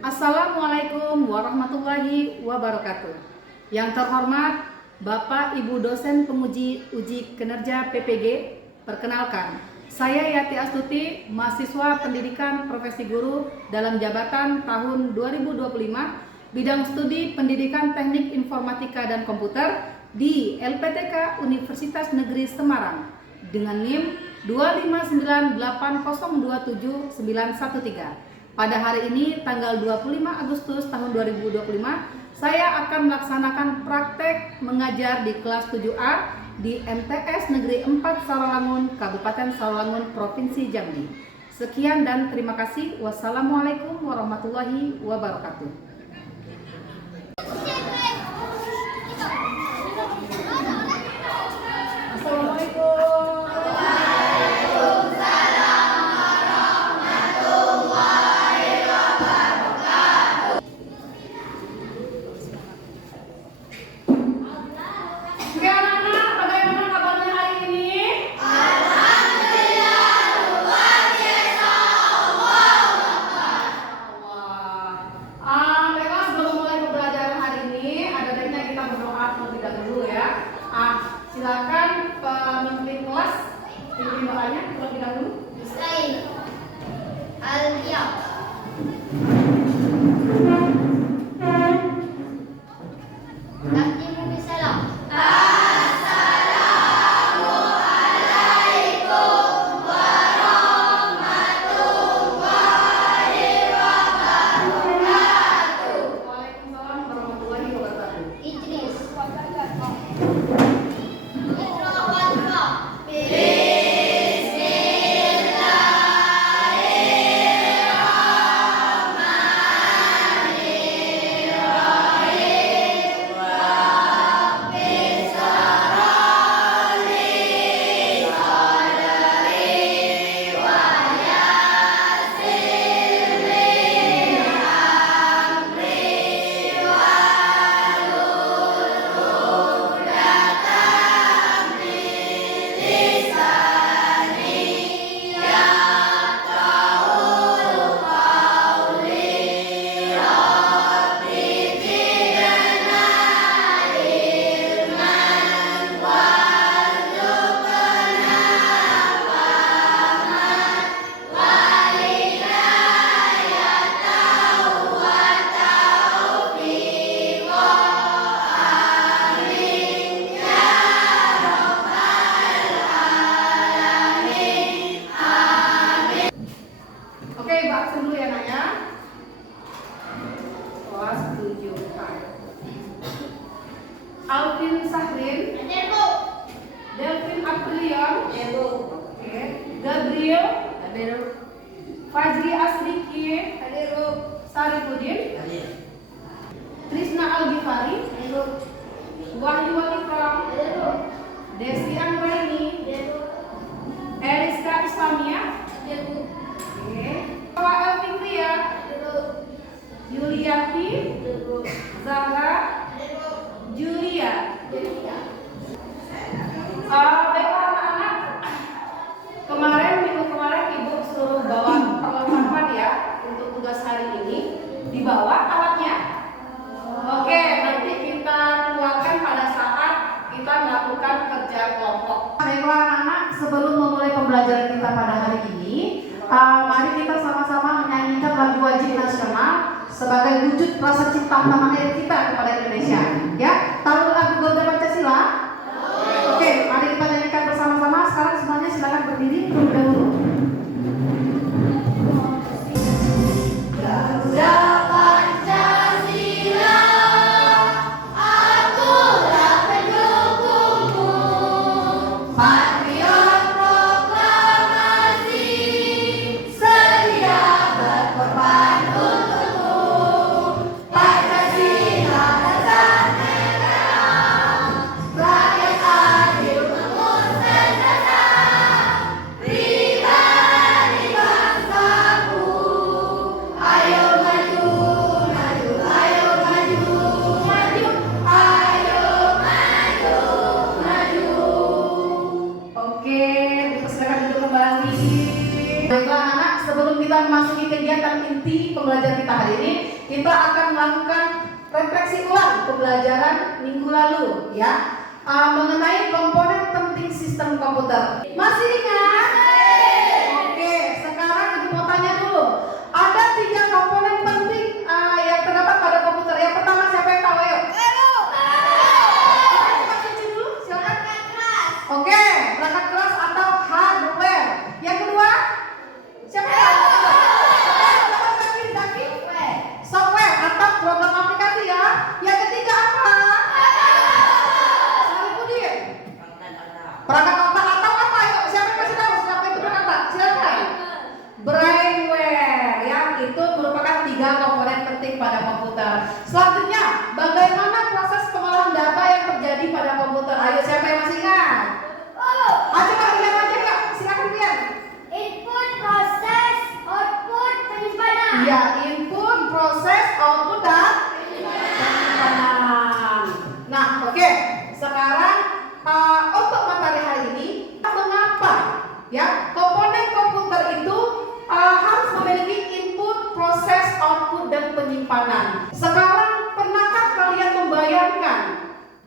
Assalamualaikum warahmatullahi wabarakatuh. Yang terhormat Bapak Ibu dosen penguji uji kinerja PPG, perkenalkan, saya Yati Astuti, mahasiswa pendidikan profesi guru dalam jabatan tahun 2025, bidang studi pendidikan teknik informatika dan komputer di LPTK Universitas Negeri Semarang dengan NIM 25980279113. Pada hari ini tanggal 25 Agustus tahun 2025, saya akan melaksanakan praktek mengajar di kelas 7A di MTS Negeri 4 Sarolangun, Kabupaten Sarolangun, Provinsi Jambi. Sekian dan terima kasih. Wassalamualaikum warahmatullahi wabarakatuh. Silakan pemimpin kelas, pimpin doanya terlebih dahulu. Bismillah. Al-Qiyam. Takdimu bisalam. Assalamualaikum warahmatullahi wabarakatuh. Waalaikumsalam warahmatullahi wabarakatuh. Idris. Alvin Sahrin, Delvin Aprilion, Gabriel, Fajri Asriki, Sarifudin, Trisna Algifari, Wahyu Walikram, Desi Anggraini, Eriska Islamia, Noah Elvingria, Yuliati, Zahra, Julia. Baiklah anak-anak, minggu kemarin ibu suruh bawa perlengkapan ya untuk tugas hari ini. Dibawa alatnya. Oke, nanti kita keluarkan pada saat kita melakukan kerja kelompok. Baiklah anak-anak, sebelum memulai pembelajaran kita pada hari ini, mari kita sama-sama menyanyikan lagu wajib nasional sebagai wujud rasa cinta tanah air kita kepada Indonesia. Ya, tahu lagu Garuda Pancasila? Oke, mari kita nyanyikan bersama-sama. Sekarang semuanya silakan berdiri terlebih dahulu. Garuda Pancasila, akulah pendukungmu, patriot proklamasi, sedia berkorban untukmu. Pancasila dasar negara. kita akan melakukan refleksi ulang pembelajaran minggu lalu ya, mengenai komponen penting sistem komputer. Masih ingat? Oke, sekarang ibu mau tanya dulu. Ada 3 komponen penting yang terdapat pada komputer. Yang pertama siapa yang tahu? Ayo. Oke, perangkat keras atau hardware. Yang kedua, siapa yang tahu? Software atau program aplikasi ya. Yang ketiga apa? Salibudin. Perangkat otak atau apa? Ayo, siapa yang masih tahu? Siapa itu perangkat otak? Silakan. Brainware, yang itu merupakan 3 komponen penting pada komputer. Selanjutnya, bagaimana proses pengolahan data yang terjadi pada komputer? Ayo, siapa yang masih ingat? Ayo coba lihat aja ya, silakan lihat. Input, proses, output, penyimpanan. Ya, input, proses, output, dan penyimpanan. Nah, oke. Sekarang untuk materi hari ini, mengapa ya komponen komputer itu harus memiliki input, proses, output, dan penyimpanan? Sekarang, pernahkah kalian membayangkan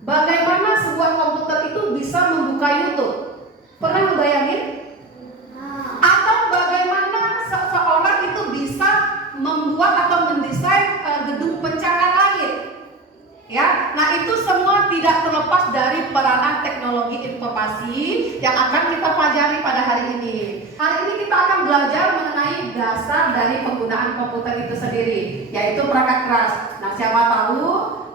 bagaimana sebuah komputer itu bisa membuka YouTube? Pernah membayangin? Atau bagaimana seseorang itu bisa membuat atau mendesain gedung pencakar langit? Ya, nah itu semua tidak terlepas dari peranan teknologi informasi yang akan kita pelajari pada hari ini. Hari ini kita akan belajar mengenai dasar dari penggunaan komputer itu sendiri, yaitu perangkat keras. Nah, siapa tahu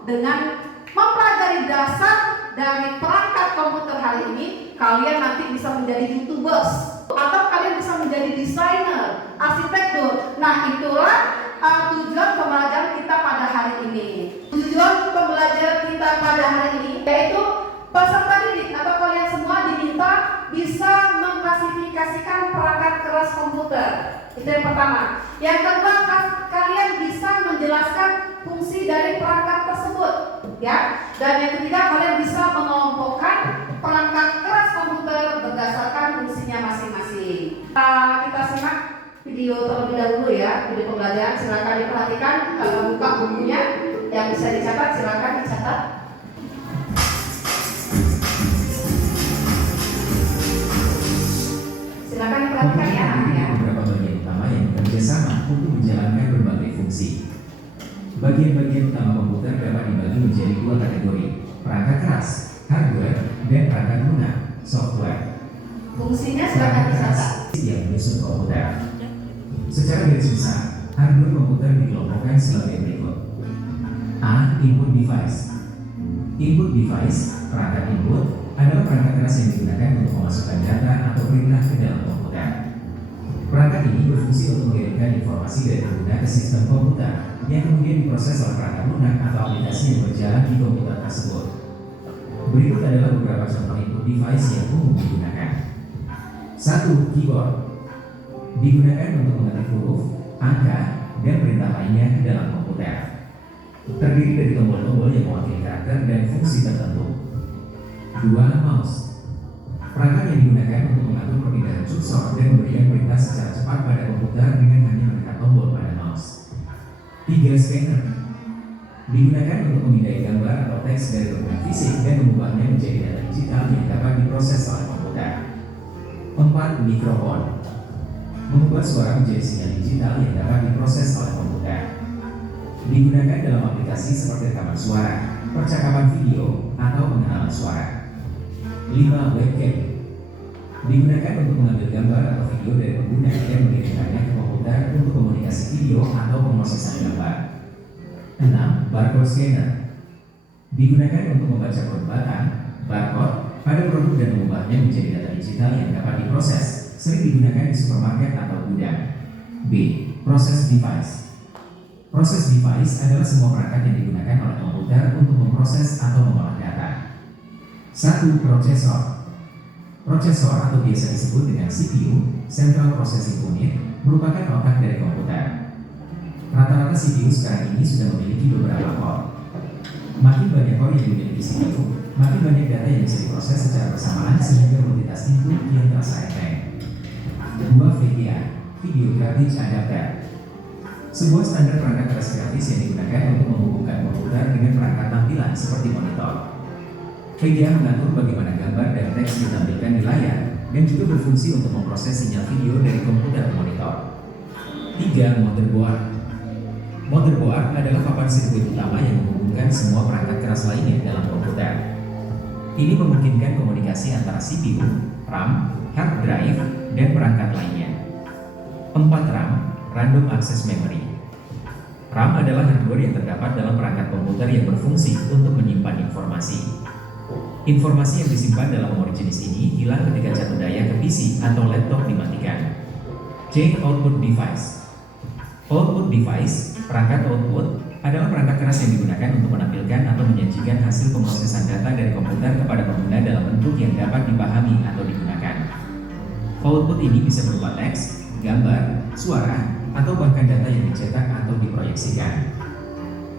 dengan mempelajari dasar dari perangkat komputer hari ini, kalian nanti bisa menjadi YouTubers atau kalian bisa menjadi desainer, arsitektur. Nah, itulah tujuan pembelajaran kita pada hari ini. Tujuan pembelajaran kita pada hari ini yaitu peserta didik atau kalian semua diminta bisa mengklasifikasikan perangkat keras komputer. Itu yang pertama. Yang kedua, kalian bisa menjelaskan fungsi dari perangkat tersebut, ya. Dan yang ketiga, kalian bisa mengelompokkan perangkat keras komputer berdasarkan fungsinya masing-masing. Kita simak video terlebih dahulu ya, video pembelajaran. Silakan diperhatikan, buka bukunya yang bisa dicatat, silakan dicatat. Silakan diperhatikan ya. Beberapa bagian utama yang bekerja sama untuk menjalankan berbagai fungsi. Bagian-bagian utama komputer dapat dibagi menjadi 2 kategori: perangkat keras, hardware, dan perangkat lunak, software. Fungsinya silakan dicatat. Yang menyusun komputer. Secara garis besar, hardware komputer dikelompokkan sebagai berikut. A. Input device. Input device, perangkat input, adalah perangkat keras yang digunakan untuk memasukkan data atau perintah ke dalam komputer. Perangkat ini berfungsi untuk mengirimkan informasi dari pengguna ke sistem komputer yang kemudian diproses oleh perangkat lunak atau aplikasi yang berjalan di komputer tersebut. Berikut adalah beberapa contoh input device yang umum digunakan. 1. Keyboard. Digunakan untuk mengetik huruf, angka, dan perintah lainnya ke dalam komputer. Terdiri dari tombol-tombol yang mewakili karakter dan fungsi tertentu. 2. Mouse. Perangkat yang digunakan untuk mengatur perpindahan cursor dan memberikan perintah secara cepat pada komputer dengan hanya menekan tombol pada mouse. 3. Scanner. Digunakan untuk memindai gambar atau teks dari dokumen fisik dan mengubahnya menjadi data digital yang dapat diproses oleh komputer. 4. Mikrofon. Membuat suara menjadi sinyal digital yang dapat diproses oleh komputer. Digunakan dalam aplikasi seperti rekaman suara, percakapan video, atau pengenalan suara. 5. Webcam. Digunakan untuk mengambil gambar atau video dari pengguna dan mengirimkannya ke komputer untuk komunikasi video atau pemrosesan gambar. 6. Barcode scanner. Digunakan untuk membaca kode batang, barcode, pada produk dan mengubahnya menjadi data digital yang dapat diproses, sering digunakan di supermarket atau gudang. B. Process device. Process device adalah semua perangkat yang digunakan oleh komputer untuk memproses atau mengolah data. 1. Prosesor. Prosesor atau biasa disebut dengan CPU, Central Processing Unit, merupakan otak dari komputer. Rata-rata CPU sekarang ini sudah memiliki beberapa core. Makin banyak core yang dimiliki CPU, makin banyak data yang bisa diproses secara bersamaan sehingga kuantitas input yang terasa enteng. 2. VGA, Video Graphics Adapter. Sebuah standar perangkat keras grafis yang seperti monitor. VGA mengatur bagaimana gambar dan teks ditampilkan di layar dan juga berfungsi untuk memproses sinyal video dari komputer ke monitor. 3. Motherboard. Motherboard adalah papan sirkuit utama yang menghubungkan semua perangkat keras lainnya dalam komputer. Ini memungkinkan komunikasi antara CPU, RAM, hard drive, dan perangkat lainnya. 4. RAM, Random Access Memory. RAM adalah hardware yang terdapat dalam perangkat komputer yang berfungsi untuk menyimpan informasi. Informasi yang disimpan dalam memori jenis ini hilang ketika jatuh daya ke PC atau laptop dimatikan. C. Output Device. Output device, perangkat output, adalah perangkat keras yang digunakan untuk menampilkan atau menyajikan hasil pemrosesan data dari komputer kepada pengguna dalam bentuk yang dapat dipahami atau digunakan. Output ini bisa berupa teks, gambar, suara, atau bahkan data yang dicetak atau diproyeksikan.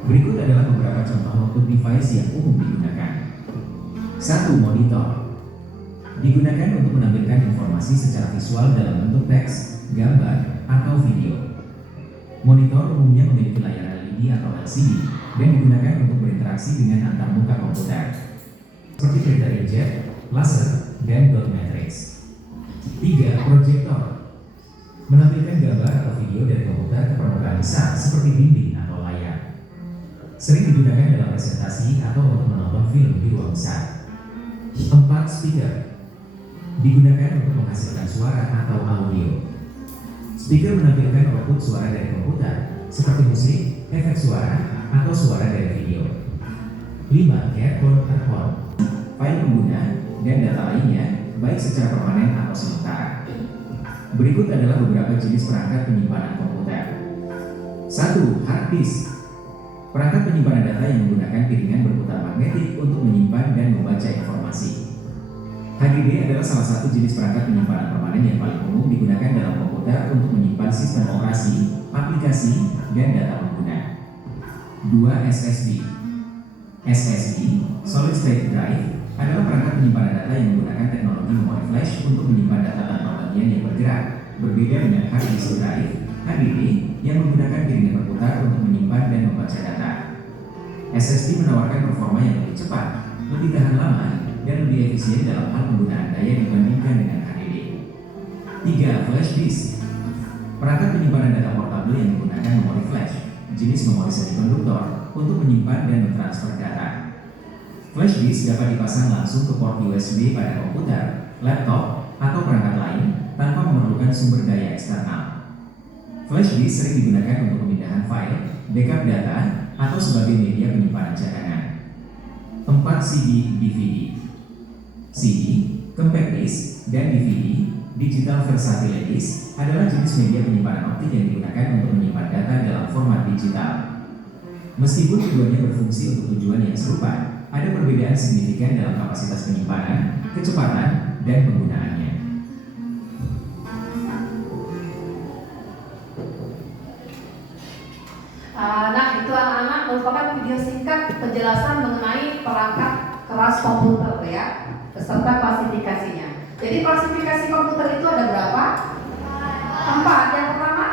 Berikut adalah beberapa contoh output device yang umum digunakan. 1. Monitor. Digunakan untuk menampilkan informasi secara visual dalam bentuk teks, gambar, atau video. Monitor umumnya memiliki layar LED atau LCD dan digunakan untuk berinteraksi dengan antarmuka komputer, seperti printer inkjet, laser, dan dot matrix. 3. Proyektor. Menampilkan gambar atau video dari komputer ke permukaan besar seperti dinding atau layar. Sering digunakan dalam presentasi atau untuk menonton film di ruang besar. 4. Speaker. Digunakan untuk menghasilkan suara atau audio. Speaker menampilkan output suara dari komputer, seperti musik, efek suara, atau suara dari video. 5. Earphone terhorn. File pengguna dan data lainnya, baik secara permanen atau sementara. Berikut adalah beberapa jenis perangkat penyimpanan komputer. 1. Hard disk. Perangkat penyimpanan data yang menggunakan piringan berputar magnetik untuk menyimpan dan membaca informasi. HDD adalah salah satu jenis perangkat penyimpanan permanen yang paling umum digunakan dalam komputer untuk menyimpan sistem operasi, aplikasi, dan data pengguna. 2. SSD. SSD, Solid State Drive, adalah perangkat penyimpanan data yang menggunakan teknologi memori flash untuk menyimpan data tanpa bagian yang bergerak, berbeda dengan hard disk drive, HDD, yang menggunakan piringan berputar untuk menyimpan dan membaca data. SSD menawarkan performa yang lebih cepat, lebih tahan lama, dan lebih efisien dalam hal penggunaan daya dibandingkan dengan HDD. 3. Flash disk. Perangkat penyimpanan data portabel yang menggunakan memori flash, jenis memori semikonduktor, untuk menyimpan dan mentransfer data. Flash disk dapat dipasang langsung ke port USB pada komputer, laptop, atau perangkat lain tanpa memerlukan sumber daya eksternal. Flash disk sering digunakan untuk pemindahan file, backup data, atau sebagai media penyimpanan cadangan. 4. CD, DVD. CD, compact disc, dan DVD, digital versatile disc, adalah jenis media penyimpanan optik yang digunakan untuk menyimpan data dalam format digital. Meskipun keduanya berfungsi untuk tujuan yang serupa, ada perbedaan signifikan dalam kapasitas penyimpanan, kecepatan, dan penggunaannya. Nah, itu anak-anak merupakan video singkat penjelasan mengenai perangkat keras komputer ya, beserta klasifikasinya. Jadi klasifikasi komputer itu ada berapa? 4. Yang pertama,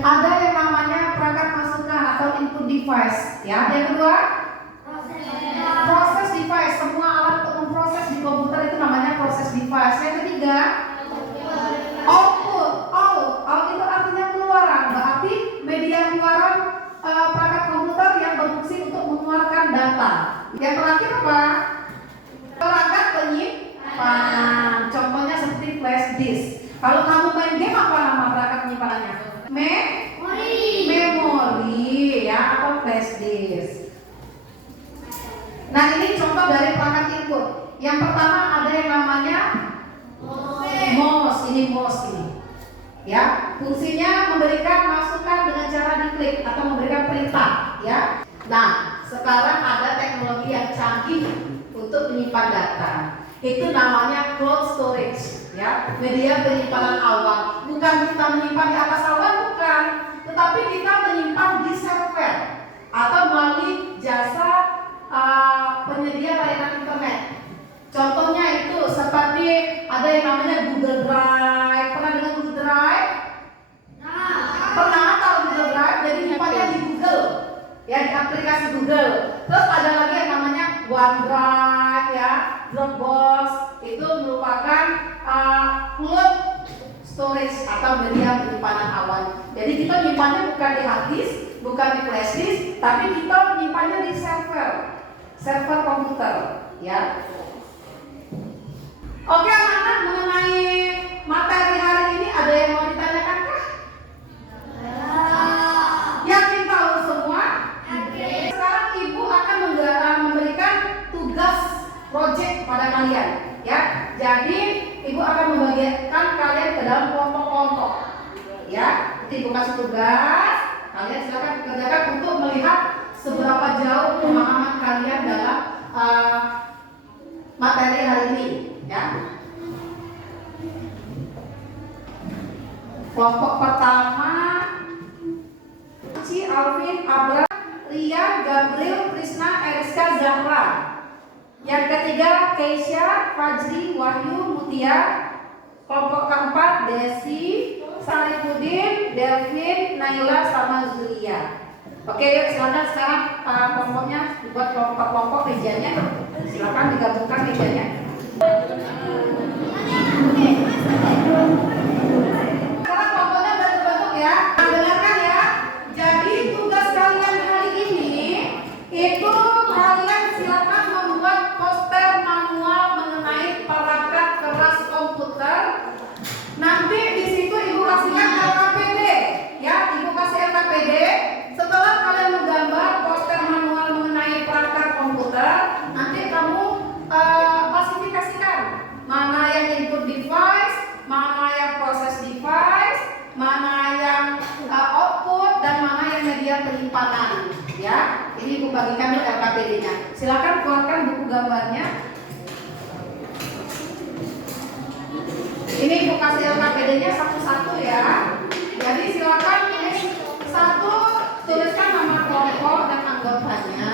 ada yang namanya perangkat masukan atau input device. Ya, yang kedua, proses device. Semua alat untuk memproses di komputer itu namanya proses device. Yang ketiga, output. Out itu artinya keluaran. Berarti media keluaran perangkat komputer yang berfungsi untuk mengeluarkan data. Yang terakhir apa? Perangkat penyimpanan. Contohnya seperti flash disk. Kalau kamu main game, apa nama perangkat penyimpanannya? Memori ya, atau flash disk. Nah, ini contoh dari perangkat input. Yang pertama ada yang namanya mouse. Ini mouse ini. Ya, fungsinya memberikan masukan dengan cara diklik atau memberikan perintah. Ya. Nah, sekarang ada teknologi yang canggih untuk menyimpan data. Itu namanya cloud storage. Ya, media penyimpanan awan. Bukan kita menyimpan di atas awan, bukan. Tetapi kita menyimpan di server atau melalui jasa penyedia layanan internet. Contohnya itu seperti ada yang namanya Google Drive. Pernah dengar Google Drive? Pernah tahu Google Drive? Jadi nyimpannya di Google, ya, di aplikasi Google. Terus ada lagi yang namanya OneDrive ya, Dropbox. Itu merupakan cloud storage atau media penyimpanan awan. Jadi kita menyimpannya bukan di hard disk, bukan di flash disk, tapi kita menyimpannya di server komputer ya. Oke anak-anak, mengenai materi hari ini ada yang mau ditanyakan kah? Yakin tahu semua? Sekarang ibu akan memberikan tugas project pada kalian ya. Jadi ibu akan membagikan kalian ke dalam kelompok-kelompok ya. Nanti ibu kasih tugas, kalian silakan kerjakan untuk melihat seberapa jauh pemahaman kalian dalam materi hari ini ya. Kelompok pertama Ci, Alvin, Abra, Ria, Gabriel, Krisna, Eriska, Zahra. Yang ketiga Keisha, Fajri, Wahyu, Mutia. Kelompok keempat Desi, Sarifudin, Delvin, Naila, sama Zulia. Oke, yuk silakan sekarang kelompoknya buat kelompok rinciannya. Silakan digabungkan rinciannya. Sekarang kelompoknya bentuk-bentuk ya. Nah, dengarkan ya. Jadi tugas kalian hari ini itu kalian silakan membuat poster manual mengenai perangkat keras komputer. Nanti di situ ibu kasihkan LKPD ya, ibu kasih LKPD. Setelah kalian menggambar poster manual mengenai perangkat komputer, nanti kamu klasifikasikan mana yang input device, mana yang proses device, mana yang output, dan mana yang media penyimpanan ya. Ini ibu bagikan dulu LKPD-nya. Silakan keluarkan buku gambarnya. Ini ibu kasih LKPD-nya satu-satu ya. Jadi silakan satu tuliskan nama kelompok dan anggotanya.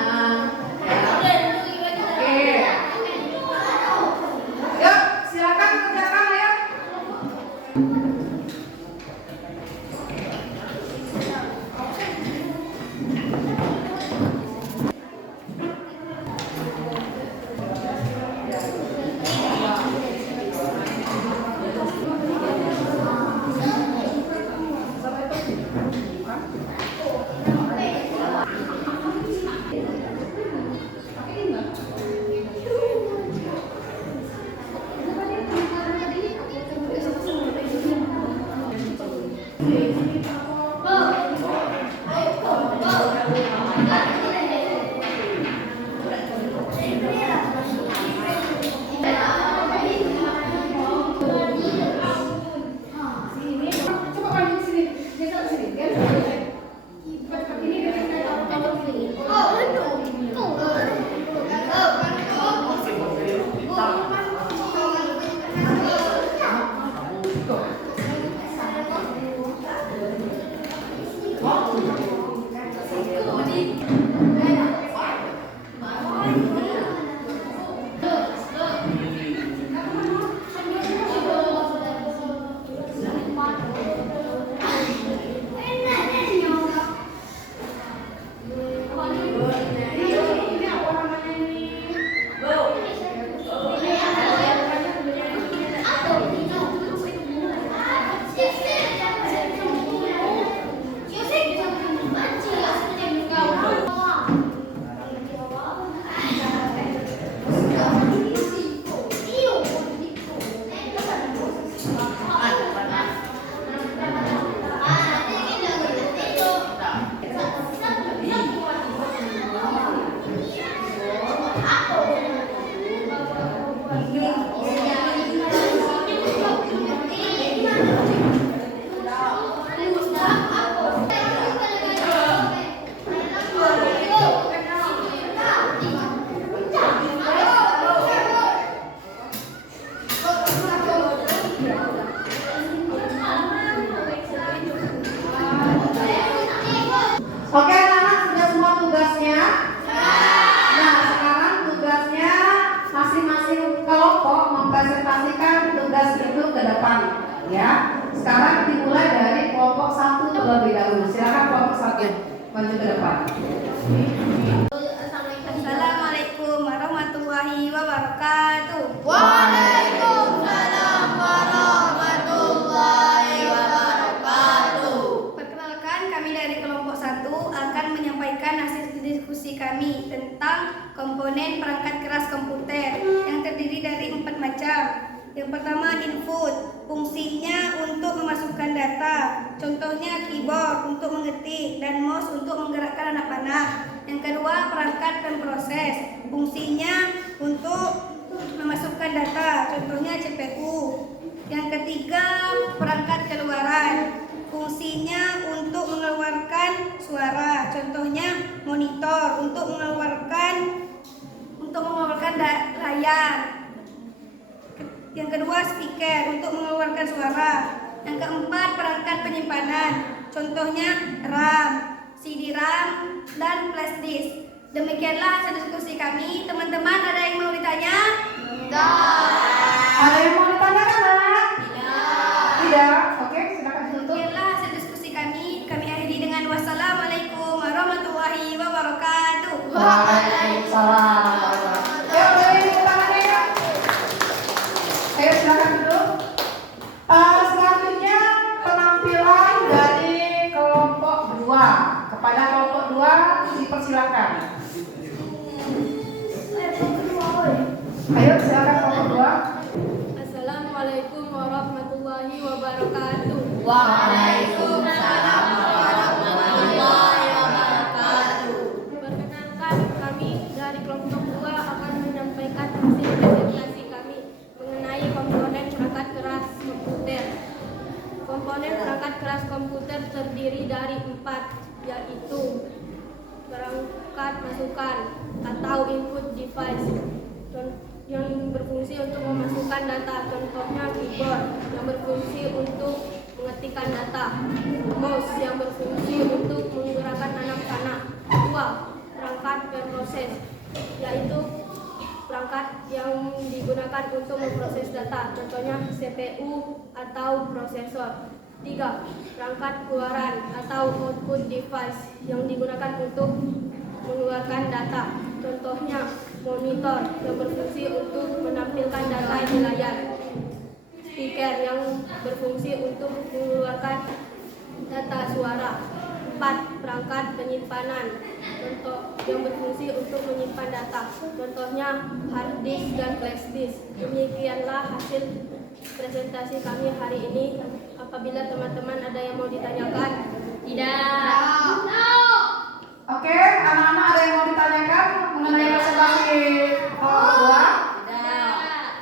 Ya. Oke. Yuk, silakan kerjakan ya. Oke anak-anak, sudah semua tugasnya? Nah sekarang tugasnya masing-masing kelompok mempresentasikan tugas itu ke depan ya. Sekarang dimulai dari kelompok satu terlebih dahulu. Silakan kelompok satu maju ke depan. Assalamualaikum menyampaikan hasil diskusi kami tentang komponen perangkat keras komputer yang terdiri dari 4 macam. Yang pertama, input, fungsinya untuk memasukkan data, contohnya keyboard untuk mengetik dan mouse untuk menggerakkan anak panah. Yang kedua, perangkat dan proses, fungsinya untuk memasukkan data, contohnya CPU. Yang ketiga, perangkat keluaran, fungsinya untuk mengeluarkan suara, contohnya monitor untuk mengeluarkan layar. Yang kedua, speaker untuk mengeluarkan suara. Yang keempat, perangkat penyimpanan, contohnya RAM, CD-RAM, dan flash disk. Demikianlah hasil diskusi kami. Teman-teman, ada yang mau ditanya? Ada yang mau ditanyakan, Nak? Tidak. Oke, silakan ditutup. Demikianlah hasil diskusi kami. Kami akhiri dengan wassalamualaikum warahmatullahi wabarakatuh. Waalaikumsalam. Ayo, boleh tangannya ya. Ayo, silakan duduk. Selanjutnya penampilan dari kelompok 2. Kepada kelompok 2 dipersilakan. Ayo, silakan kelompok 2. Assalamualaikum warahmatullahi wabarakatuh. Waalaikumsalam warahmatullahi wabarakatuh. Perkenalkan, kami dari kelompok 2 akan menyampaikan hasil presentasi kami mengenai komponen perangkat keras komputer. Komponen perangkat keras komputer terdiri dari 4, yaitu perangkat masukan atau input device yang berfungsi untuk memasukkan data, contohnya keyboard yang berfungsi untuk mengetikkan data, mouse yang berfungsi untuk menggerakkan anak panah. 2, perangkat berproses, yaitu perangkat yang digunakan untuk memproses data, contohnya CPU atau prosesor. 3, perangkat keluaran atau output device yang digunakan untuk mengeluarkan data, contohnya monitor yang berfungsi untuk menampilkan data di layar. Speaker yang berfungsi untuk mengeluarkan data suara. 4, perangkat penyimpanan yang berfungsi untuk menyimpan data, contohnya hard disk dan flash disk. Demikianlah hasil presentasi kami hari ini. Apabila teman-teman ada yang mau ditanyakan? Tidak. Oke, anak-anak ada yang mau ditanyakan mengenai presentasi kelompok 2? Tidak.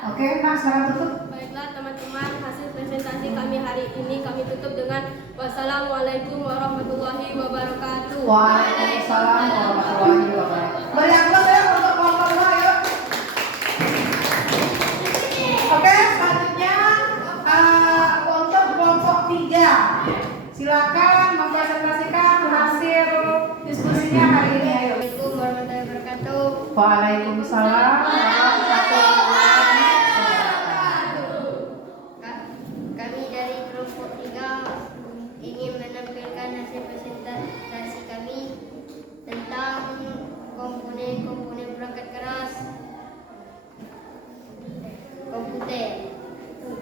Oke, nah sekarang tutup. Baiklah teman-teman, hasil presentasi kami hari ini kami tutup dengan wassalamualaikum warahmatullahi wabarakatuh. Waalaikumsalam warahmatullahi wabarakatuh. Beri aplaus ya untuk kelompok 2 yuk. Oke, selanjutnya untuk kelompok 3. Silakan mempresentasikan hasil diskusinya hari ini. Ayo. Assalamualaikum warahmatullahi wabarakatuh. Waalaikumsalam warahmatullahi wabarakatuh. Kami dari kelompok 3 ingin menampilkan hasil presentasi kami tentang komponen perangkat keras komputer.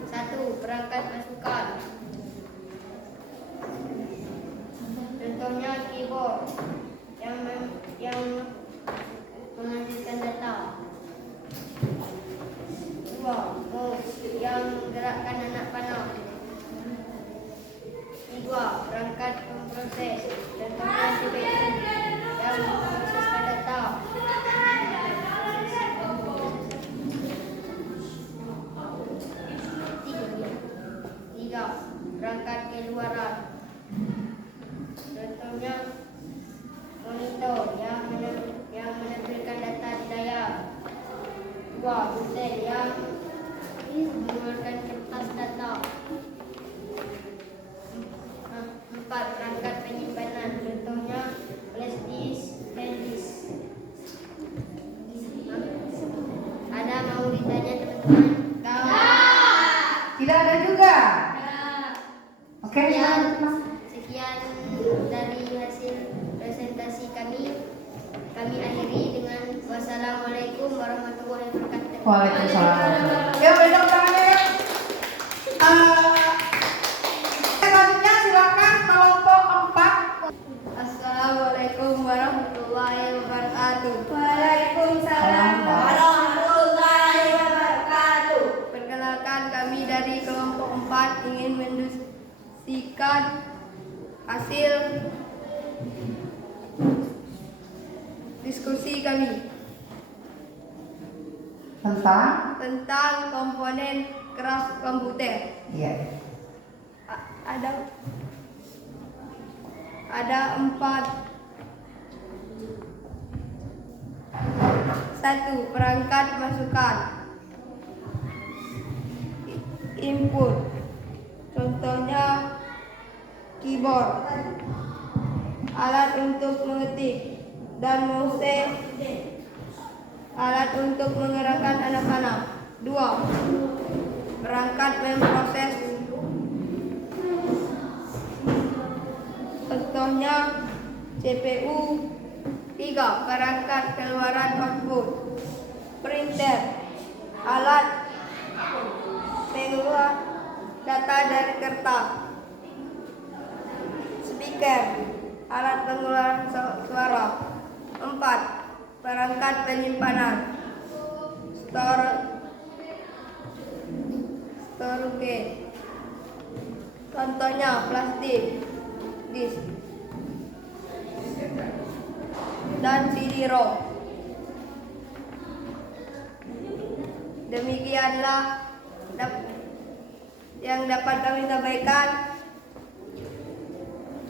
1, perangkat masukan, contohnya keyboard yang menghasilkan data. 2, mouse yang menggerakkan anak panah. 3, perangkat pemproses, contohnya CPU yang memproseskan data. 3, perangkat keluaran, contohnya monitor yang menampilkan data di layar. 2, butir yang mengeluarkan kertas data. 4, perangkat penyimpanan, contohnya flash disk, hard disk. Ada mau ditanya teman-teman? Tidak ada juga. Oke, Sekian dari hasil presentasi kami. Kami akhiri dengan wassalamualaikum warahmatullahi wabarakatuh. Waalaikumsalam. Ya, beri tepuk tangannya ya. Selanjutnya silakan kelompok 4. Assalamualaikum warahmatullahi wabarakatuh. Waalaikumsalam warahmatullahi wabarakatuh. Perkenalkan, kami dari kelompok 4 ingin mendiskusikan hasil diskusi kami tentang komponen keras komputer. Iya. Ada 4. 1. Perangkat masukan input, contohnya keyboard, alat untuk mengetik, dan mouse, alat untuk menggerakkan anak-anak. 2. Perangkat memproses, contohnya CPU. 3. Perangkat keluaran output, printer, alat pengeluar data dari kertas, speaker, alat pengeluaran suara. 4. Perangkat penyimpanan, storage, contohnya plastik, disk, dan CD-ROM. Demikianlah yang dapat kami sampaikan.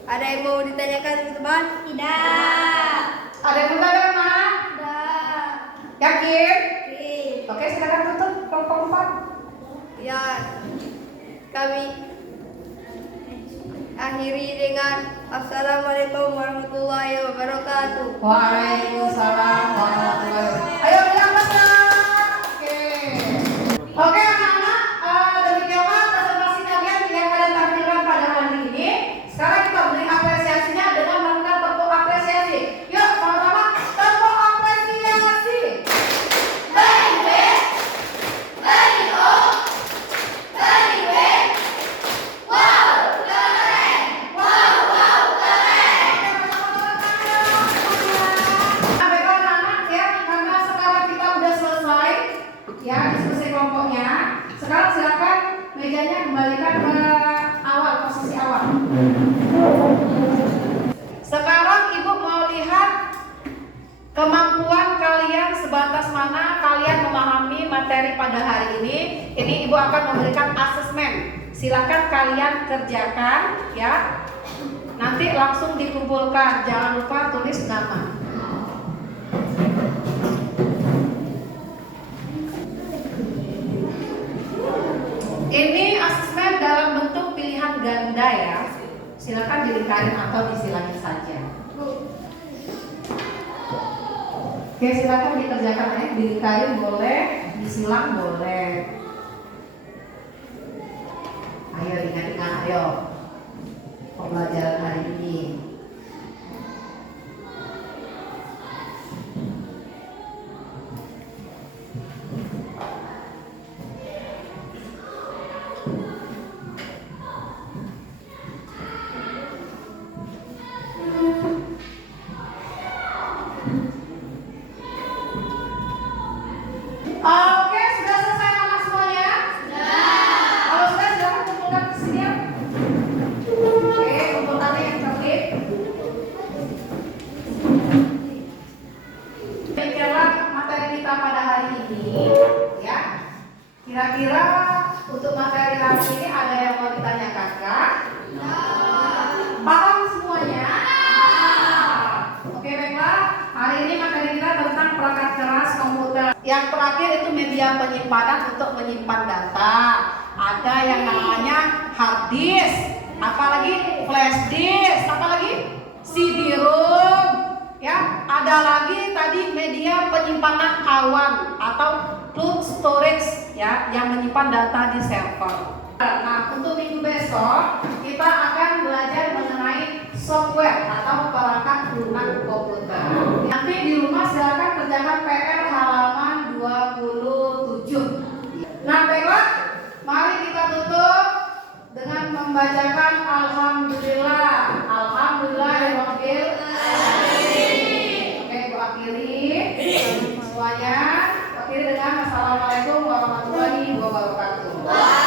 Ada yang mau ditanyakan, teman-teman? Tidak. Ada yang bertanya, Mak? Tidak. Yakin? Oke. Oke, silakan tutup kelompok 4. Ya, kami akhiri dengan Assalamualaikum warahmatullahi wabarakatuh. Waalaikumsalam warahmatullahi wabarakatuh. Ayo bilang Pak. Oke. Oke anak-anak, demikianlah presentasi kalian yang kalian tampilkan pada hari ini. Sekarang kita beri apresiasinya dengan melakukan tepuk apresiasi. Yuk sama-sama tepuk apresiasi. Ya, diskusi kelompoknya. Sekarang silakan mejanya kembalikan ke awal, posisi awal. Sekarang Ibu mau lihat kemampuan kalian sebatas mana kalian memahami materi pada hari ini. Ini Ibu akan memberikan asesmen. Silakan kalian kerjakan ya. Nanti langsung dikumpulkan. Jangan lupa tulis nama. Ini asesmen dalam bentuk pilihan ganda ya. Silakan dilingkarin atau disilangin saja. Oke, silakan dikerjakan ya. Dilingkarin boleh, disilang boleh. Ayo ingat-ingat, ayo. Pembelajaran hari ini. Oke, sudah selesai anak semuanya? Sudah. Kalau sudah silakan kumpulkan ke sini ya. Oke, kumpulkannya yang tertib. Demikianlah materi kita pada hari ini, ya. Kira-kira untuk materi hari ini ada yang mau ditanyakan kah? Paham semuanya? Oke, baiklah. Hari ini materi kita tentang perangkat keras komputer. Yang terakhir itu media penyimpanan untuk menyimpan data. Ada yang namanya hard disk, apalagi flash disk, apalagi CD-ROM. Ya, ada lagi tadi media penyimpanan awan atau cloud storage ya, yang menyimpan data di server. Nah, untuk minggu besok kita akan belajar mengenai software atau perangkat lunak komputer. Nanti di rumah silakan kerjakan PR halaman 27. Nah, baiklah, mari kita tutup dengan membacakan alhamdulillah. Alhamdulillahirabbil alamin. semuanya. Akhiri dengan Assalamualaikum warahmatullahi wabarakatuh.